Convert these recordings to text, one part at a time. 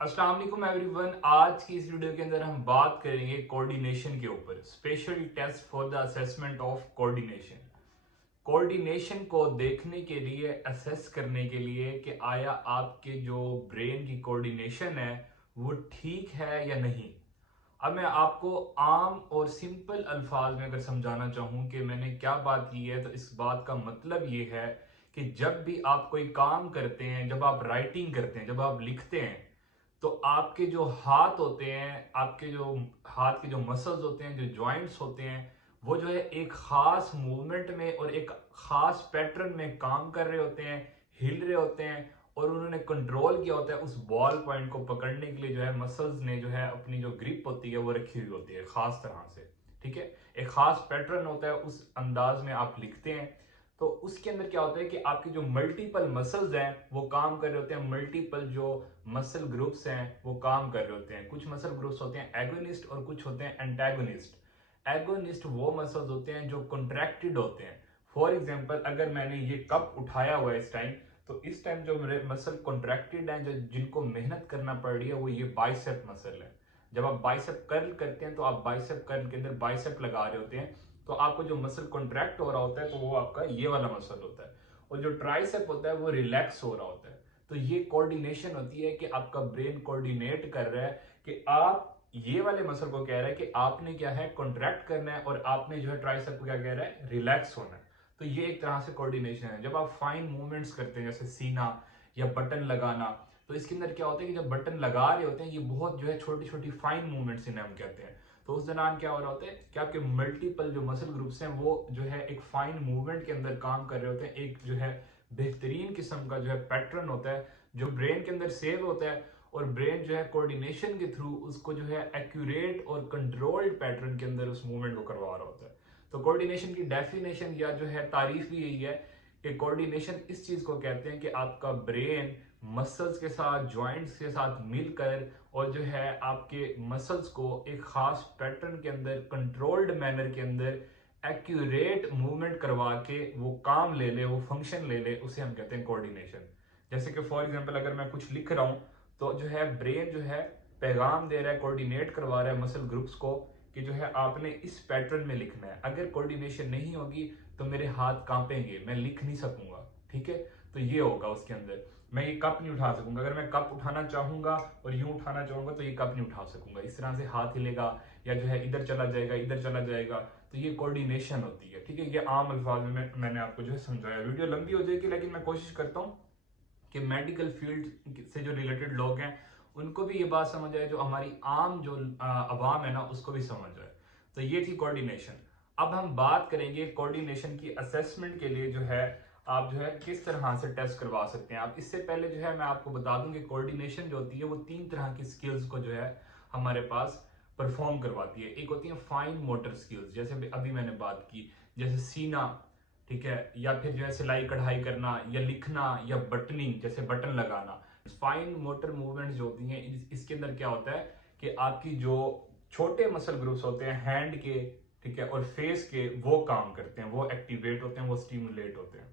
अस्सलाम वालेकुम एवरीवन। आज की इस वीडियो के अंदर हम बात करेंगे कोऑर्डिनेशन के ऊपर। Special test for the assessment of coordination. Coordination को देखने के लिए, असेस करने के लिए कि आया आपके जो ब्रेन की कोऑर्डिनेशन है वो ठीक है या नहीं। अब मैं आपको आम और सिंपल अल्फाज में अगर समझाना चाहूं कि मैंने क्या बात की है, तो इस बात का मतलब ये है कि जब भी आप कोई काम करते हैं, जब आप राइटिंग करते हैं, जब आप लिखते हैं, तो आपके जो हाथ होते हैं, आपके जो हाथ के जो मसल्स होते हैं, जो जॉइंट्स होते हैं, वो जो है एक खास मूवमेंट में और एक खास पैटर्न में काम कर रहे होते हैं, हिल रहे होते हैं। और उन्होंने कंट्रोल किया होता है उस बॉल पॉइंट को पकड़ने के लिए, जो है मसल्स ने जो है अपनी जो ग्रिप होती है वो रखी हुई होती है खास तरह से। ठीक है, एक खास पैटर्न होता है, उस अंदाज में आप लिखते हैं। तो उसके अंदर क्या होता है कि आपके जो मल्टीपल मसल्स हैं वो काम कर रहे होते हैं, मल्टीपल जो मसल ग्रुप्स हैं वो काम कर रहे होते हैं। कुछ मसल ग्रुप्स होते हैं एगोनिस्ट और कुछ होते हैं एंटागोनिस्ट। एगोनिस्ट वो मसल्स होते हैं जो कॉन्ट्रैक्टेड होते हैं। फॉर एग्जांपल, अगर मैंने ये कप उठाया हुआ है इस टाइम, तो इस टाइम जो मेरे मसल कॉन्ट्रैक्टेड हैं, जो जिनको मेहनत करना पड़ रही है, वो ये बाइसेप मसल है। जब आप बाइसेप कर्ल करते हैं तो आप बाइसेप कर्ल के अंदर बाइसेप लगा रहे होते हैं, तो आपको जो मसल कॉन्ट्रैक्ट हो रहा होता है तो वो आपका ये वाला मसल होता है। और जो ट्राइसेप होता है वो रिलैक्स हो रहा होता है। तो ये कोऑर्डिनेशन होती है कि आपका ब्रेन कोऑर्डिनेट कर रहा है कि आप ये वाले मसल को कह रहा है कि आपने क्या है कॉन्ट्रैक्ट करना है, और आपने जो है ट्राइसेप को क्या कह रहा है, रिलैक्स होना है। तो ये एक तरह से कोऑर्डिनेशन है। जब आप फाइन मूवमेंट्स करते हैं, जैसे सीना या बटन लगाना, तो इसके अंदर क्या होता है कि जब बटन लगा रहे होते हैं, ये बहुत जो है छोटी छोटी फाइन मूवमेंट्स इन्हें हम कहते हैं। तो उस दौरान क्या हो रहा होता है कि आपके मल्टीपल जो मसल ग्रुप्स हैं वो जो है एक फाइन मूवमेंट के अंदर काम कर रहे होते हैं। एक जो है बेहतरीन किस्म का जो है पैटर्न होता है जो ब्रेन के अंदर सेव होता है, और ब्रेन जो है कोऑर्डिनेशन के थ्रू उसको जो है एक्यूरेट और कंट्रोल्ड पैटर्न के अंदर उस मूवमेंट को करवा रहा होता है। तो कोऑर्डिनेशन की डेफिनेशन या जो है तारीफ भी यही है कि कोऑर्डिनेशन इस चीज को कहते हैं कि आपका ब्रेन मसल्स के साथ, जॉइंट्स के साथ मिलकर, और जो है आपके मसल्स को एक खास पैटर्न के अंदर, कंट्रोल्ड मैनर के अंदर एक्यूरेट मूवमेंट करवा के वो काम ले ले, वो फंक्शन ले ले, उसे हम कहते हैं कोऑर्डिनेशन। जैसे कि फॉर एग्जांपल, अगर मैं कुछ लिख रहा हूं, तो जो है ब्रेन जो है पैगाम दे रहा है, कोऑर्डिनेट करवा रहा है मसल ग्रुप्स को कि जो है आपने इस पैटर्न में लिखना है। अगर कोऑर्डिनेशन नहीं होगी तो मेरे हाथ कांपेंगे, मैं लिख नहीं सकूंगा। ठीक है, तो ये होगा उसके अंदर। मैं ये कप नहीं उठा सकूंगा, अगर मैं कप उठाना चाहूंगा और यूं उठाना चाहूंगा तो ये कप नहीं उठा सकूंगा। इस तरह से हाथ हिलेगा या जो है इधर चला जाएगा, इधर चला जाएगा। तो ये कोऑर्डिनेशन होती है। ठीक है, ये आम अल्फाज में मैंने आपको जो है समझाया। वीडियो लंबी हो जाएगी, लेकिन मैं कोशिश करता हूँ कि मेडिकल फील्ड से जो रिलेटेड लोग हैं उनको भी ये बात समझ आए, जो हमारी आम जो अवाम है ना उसको भी समझ आए। तो ये थी कोऑर्डिनेशन। अब हम बात करेंगे कोऑर्डिनेशन की असेसमेंट के लिए जो है आप जो है किस तरह से टेस्ट करवा सकते हैं। आप इससे पहले जो है मैं आपको बता दूं कि कोऑर्डिनेशन जो होती है वो तीन तरह की स्किल्स को जो है हमारे पास परफॉर्म करवाती है। एक होती है फाइन मोटर स्किल्स, जैसे अभी मैंने बात की, जैसे सीना, ठीक है, या फिर जो है सिलाई कढ़ाई करना, या लिखना, या बटनिंग, जैसे बटन लगाना। फाइन मोटर मूवमेंट्स जो होती हैं, इसके अंदर क्या होता है कि आपकी जो छोटे मसल ग्रुप्स होते हैं हैंड के, ठीक है, और फेस के, वो काम करते हैं, वो एक्टिवेट होते हैं, वो स्टिमुलेट होते हैं।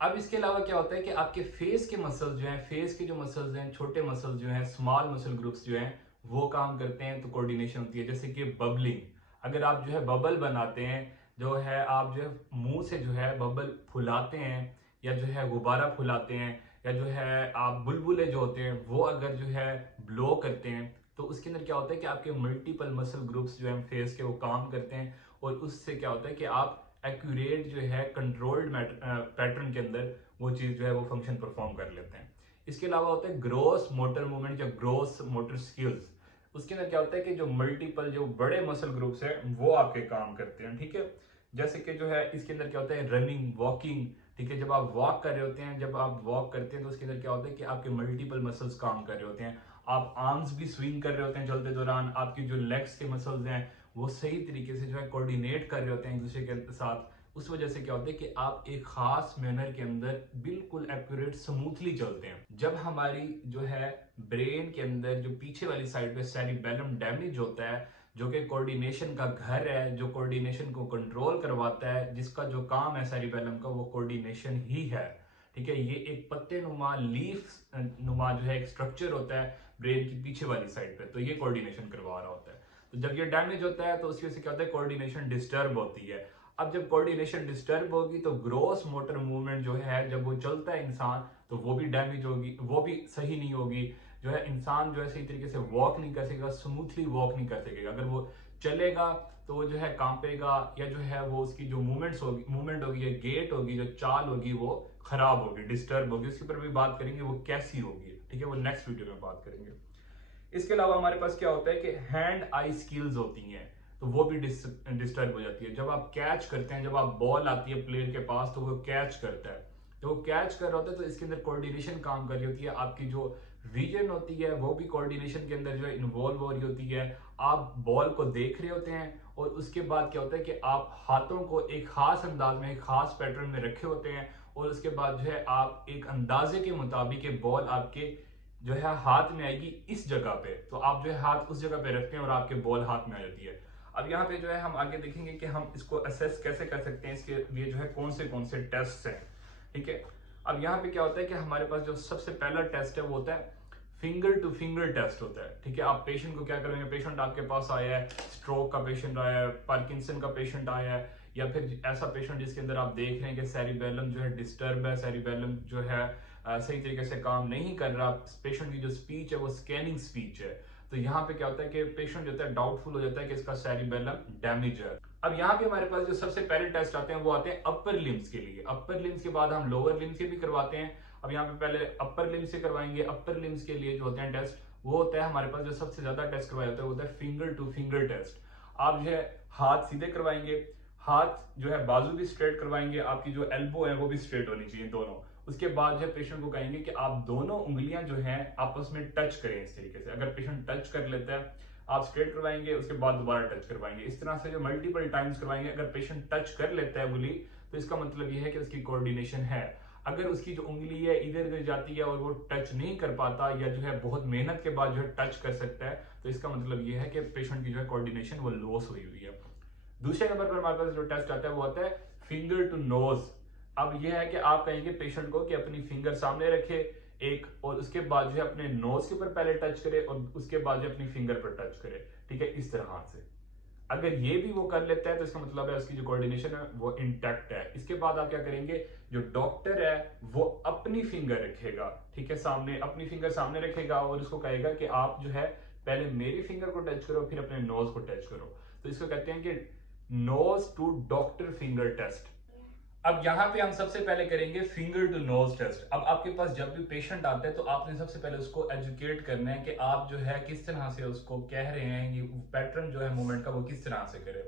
अब इसके अलावा क्या होता है कि आपके फेस के मसल्स जो हैं, फेस के जो मसल्स हैं, छोटे मसल्स जो हैं, स्मॉल मसल ग्रुप्स जो हैं, वो काम करते हैं। तो कोऑर्डिनेशन होती है। जैसे कि बबलिंग, अगर आप जो है बबल बनाते हैं, जो है आप जो है मुंह से जो है बबल फुलाते हैं, या जो है गुब्बारा फुलाते हैं, या जो है आप बुलबुले जो होते हैं वो अगर जो है ब्लो करते हैं, तो उसके अंदर क्या होता है कि आपके मल्टीपल मसल ग्रुप्स जो है फेस के वो काम करते हैं। और उससे क्या होता है कि आप एक्यूरेट जो है कंट्रोल्ड पैटर्न के अंदर वो चीज जो है वो फंक्शन परफॉर्म कर लेते हैं। इसके अलावा होता है ग्रोस मोटर मूवमेंट या ग्रोस मोटर स्किल्स। उसके अंदर क्या होता है कि जो मल्टीपल जो बड़े मसल ग्रुप्स है वो आपके काम करते हैं। ठीक है, जैसे कि जो है इसके अंदर क्या होता है रनिंग, वॉकिंग। ठीक है, जब आप वॉक कर रहे होते हैं, जब आप वॉक करते हैं तो उसके अंदर क्या होता है कि आपके मल्टीपल मसल्स काम कर रहे होते हैं। आप आर्म्स भी स्विंग कर रहे होते हैं चलते दौरान, आपकी जो लेग्स के मसल्स हैं वो सही तरीके से जो है कोऑर्डिनेट कर रहे होते हैं एक दूसरे के साथ। उस वजह से क्या होता है कि आप एक खास मैनर के अंदर बिल्कुल एक्यूरेट स्मूथली चलते हैं। जब हमारी जो है ब्रेन के अंदर जो पीछे वाली साइड पे सेरिबेलम डैमेज होता है, जो कि कोऑर्डिनेशन का घर है, जो कोऑर्डिनेशन को कंट्रोल करवाता है, जिसका जो काम है सेरिबेलम का वो कोऑर्डिनेशन ही है। ठीक है, ये एक पत्ते नुमा, लीफ नुमा जो है एक स्ट्रक्चर होता है ब्रेन की पीछे वाली साइड पे, तो ये कोऑर्डिनेशन करवा रहा होता है। तो जब ये डैमेज होता है तो उसकी वजह से क्या होता है, कोऑर्डिनेशन डिस्टर्ब होती है। अब जब कोऑर्डिनेशन डिस्टर्ब होगी तो ग्रॉस मोटर मूवमेंट जो है, जब वो चलता है इंसान, तो वो भी डैमेज होगी, वो भी सही नहीं होगी। जो है इंसान जो है सही तरीके से वॉक नहीं कर सकेगा, स्मूथली वॉक नहीं कर सकेगा। अगर वो चलेगा तो वो जो है कांपेगा, या जो है वो उसकी जो मूवमेंट होगी या गेट होगी, जो चाल होगी, वो खराब होगी, डिस्टर्ब होगी। उसके ऊपर भी बात करेंगे वो कैसी होगी, ठीक है, वो नेक्स्ट वीडियो में बात करेंगे। इसके अलावा हमारे पास क्या होता है कि हैंड आई स्किल्स होती हैं, तो वो भी डिस्टर्ब हो जाती है। जब आप कैच करते हैं, जब आप बॉल आती है प्लेयर के पास तो वो कैच करता है, तो वो कैच कर रहा होता है, तो इसके अंदर कोऑर्डिनेशन काम कर रही होती है। आपकी जो विजन होती है वो भी कोऑर्डिनेशन के अंदर जो है इन्वॉल्व हो रही होती है। आप बॉल को देख रहे होते हैं और उसके बाद क्या होता है कि आप हाथों को एक खास अंदाज में, एक खास पैटर्न में रखे होते हैं, और उसके बाद जो है आप एक अंदाजे के मुताबिक बॉल आपके जो है हाथ में आएगी इस जगह पे, तो आप जो है हाथ उस जगह पे रखते हैं और आपके बॉल हाथ में आ जाती है। अब यहाँ पे जो है हम आगे देखेंगे कि हम इसको असेस कैसे कर सकते हैं, इसके लिए जो है कौन से टेस्ट हैं, ठीक है। अब यहाँ पे क्या होता है कि हमारे पास जो सबसे पहला टेस्ट है वो होता है फिंगर टू फिंगर टेस्ट होता है, ठीक है। आप पेशेंट को क्या करेंगे, पेशेंट आपके पास आया है, स्ट्रोक का पेशेंट आया है, पार्किंसन का पेशेंट आया है, या फिर ऐसा पेशेंट जिसके अंदर आप देख रहे हैं कि सेरिबेलम जो है डिस्टर्ब है, सेरिबेलम जो है सही तरीके से काम नहीं कर रहा, पेशेंट की जो स्पीच है वो स्कैनिंग स्पीच है। तो यहाँ पे क्या होता है कि पेशेंट जो होता है डाउटफुल हो जाता है कि इसका सेरिबेलम डैमेज है। अब यहाँ पे हमारे पास जो सबसे पहले टेस्ट आते हैं वो आते हैं अपर लिम्स के लिए। अपर लिम्स के बाद हम लोअर लिम्स के भी करवाते हैं। अब यहाँ पे पहले अपर लिम्स से करवाएंगे। अपर लिम्स के लिए जो होते हैं टेस्ट, वो होता है हमारे पास जो सबसे ज्यादा टेस्ट करवाया जाता है वो होता है फिंगर टू फिंगर टेस्ट। आप जो है हाथ सीधे करवाएंगे, हाथ जो है बाजू भी स्ट्रेट करवाएंगे, आपकी जो एल्बो है वो भी स्ट्रेट होनी चाहिए दोनों। उसके बाद जो है पेशेंट को कहेंगे कि आप दोनों उंगलियां जो हैं आपस में टच करें इस तरीके से। अगर पेशेंट टच कर लेता है, आप स्ट्रेट करवाएंगे, उसके बाद दोबारा टच करवाएंगे। इस तरह से जो मल्टीपल टाइम्स करवाएंगे। अगर पेशेंट टच कर लेता है उंगली, तो इसका मतलब यह है कि उसकी कोऑर्डिनेशन है। अगर उसकी जो उंगली है इधर उधर जाती है और वो टच नहीं कर पाता, या जो है बहुत मेहनत के बाद जो है टच कर सकता है, तो इसका मतलब यह है कि पेशेंट की जो है कोऑर्डिनेशन वो लॉस हुई हुई है। दूसरे नंबर पर हमारे पास जो टेस्ट आता है वो आता है फिंगर टू नोज। अब यह है कि आप कहेंगे पेशेंट को कि अपनी फिंगर सामने रखे एक, और उसके बाद जो है अपने नोज के ऊपर पहले टच करे और उसके बाद जो अपनी फिंगर पर टच करे, ठीक है, इस तरह से। अगर ये भी वो कर लेता है तो इसका मतलब है उसकी जो कोऑर्डिनेशन है वो इंटैक्ट है। इसके बाद आप क्या करेंगे, जो डॉक्टर है वो अपनी फिंगर रखेगा, ठीक है, सामने, अपनी फिंगर सामने रखेगा और उसको कहेगा कि आप जो है पहले मेरी फिंगर को टच करो, फिर अपने नोज को टच करो। तो इसको कहते हैं कि nose to doctor finger test. अब यहाँ पे हम सबसे पहले करेंगे फिंगर टू नोज टेस्ट। अब आपके पास जब भी पेशेंट आता है तो आपने सबसे पहले उसको एजुकेट करना है कि आप जो है किस तरह से उसको कह रहे हैं, ये पैटर्न जो है मूवमेंट का वो किस तरह से करे।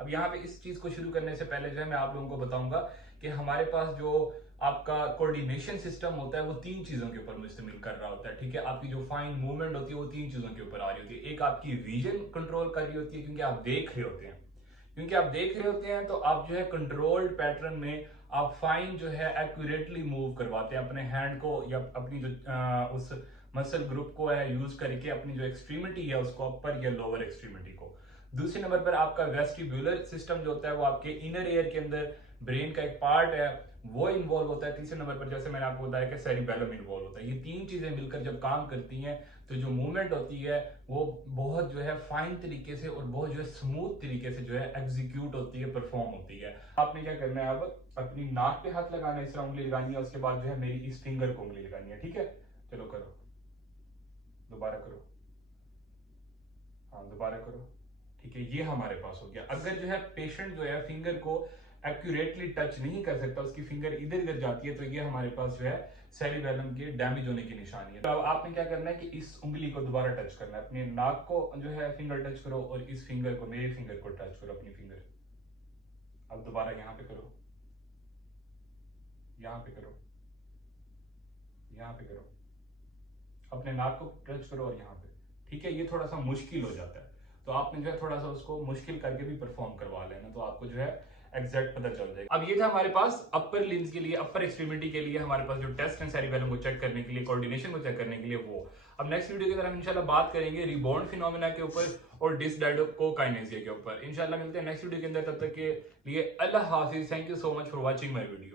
अब यहाँ पे इस चीज को शुरू करने से पहले जो है मैं आप लोगों को बताऊंगा कि हमारे पास जो आपका कोऑर्डिनेशन सिस्टम होता है वो तीन चीजों के ऊपर मुश्तमिल कर रहा होता है, ठीक है। आपकी जो फाइन मूवमेंट होती है वो तीन चीजों के ऊपर आ रही होती है। एक आपकी विजन कंट्रोल कर रही होती है, क्योंकि आप देख रहे होते हैं, तो आप जो है कंट्रोल्ड पैटर्न में आप फाइन जो है एक्यूरेटली मूव करवाते हैं अपने हैंड को, या अपनी जो उस मसल ग्रुप को है यूज करके अपनी जो एक्सट्रीमिटी है उसको, अपर या लोअर एक्सट्रीमिटी को। दूसरे नंबर पर आपका वेस्टिब्यूलर सिस्टम जो होता है वो आपके इनर ईयर के अंदर ब्रेन का एक पार्ट है, वो इन्वॉल्व होता है। तीसरे नंबर पर जैसे मैंने आपको बताया कि सेरिबेलम इन्वॉल्व होता है। ये तीन चीजें मिलकर जब काम करती हैं तो जो मूवमेंट होती है वो बहुत जो है फाइन तरीके से और बहुत जो है स्मूथ तरीके से जो है एग्जीक्यूट होती है, परफॉर्म होती है। आपने क्या करना है, अब अपनी नाक पे हाथ लगाना है, इस तरह उंगली लगानी है, उसके बाद जो है मेरी इस फिंगर को उंगली लगानी है, ठीक है। चलो करो, दोबारा करो, हाँ दोबारा करो, ठीक है। ये हमारे पास हो गया। अगर जो है पेशेंट जो है फिंगर को एक्यूरेटली टच नहीं कर सकता, उसकी फिंगर इधर उधर जाती है, तो ये हमारे पास जो है सेरिबेलम के डैमेज होने की निशानी है। तो अब आपने क्या करना है कि इस उंगली को दोबारा टच करना है, अपनी नाक को जो है फिंगर टच करो और इस फिंगर को, मेरी फिंगर को टच करो, अपनी फिंगर। अब दोबारा यहाँ पे करो, यहाँ पे करो, यहाँ पे करो, अपने नाक को टच करो और यहाँ पे, ठीक है। ये थोड़ा सा मुश्किल हो जाता है, तो आपने जो है थोड़ा सा उसको मुश्किल करके भी परफॉर्म करवा लेना, तो आपको जो है एग्जैक्ट पता चल जाएगा। अब ये था हमारे पास अपर लिम्स के लिए, अपर एक्सट्रीमिटी के लिए हमारे पास जो टेस्ट है सेरिबेलम को चेक करने के लिए, कोऑर्डिनेशन को चेक करने के लिए वो। अब नेक्स्ट वीडियो के अंदर हम इंशाल्लाह बात करेंगे रिबॉन्ड फिनोमेना के ऊपर और डिसडाइडोकाइनेसिया के ऊपर। इंशाल्लाह मिलते हैं नेक्स्ट वीडियो के अंदर, तब तक के लिए अल्लाह हाफिज। Thank you so much for watching my video.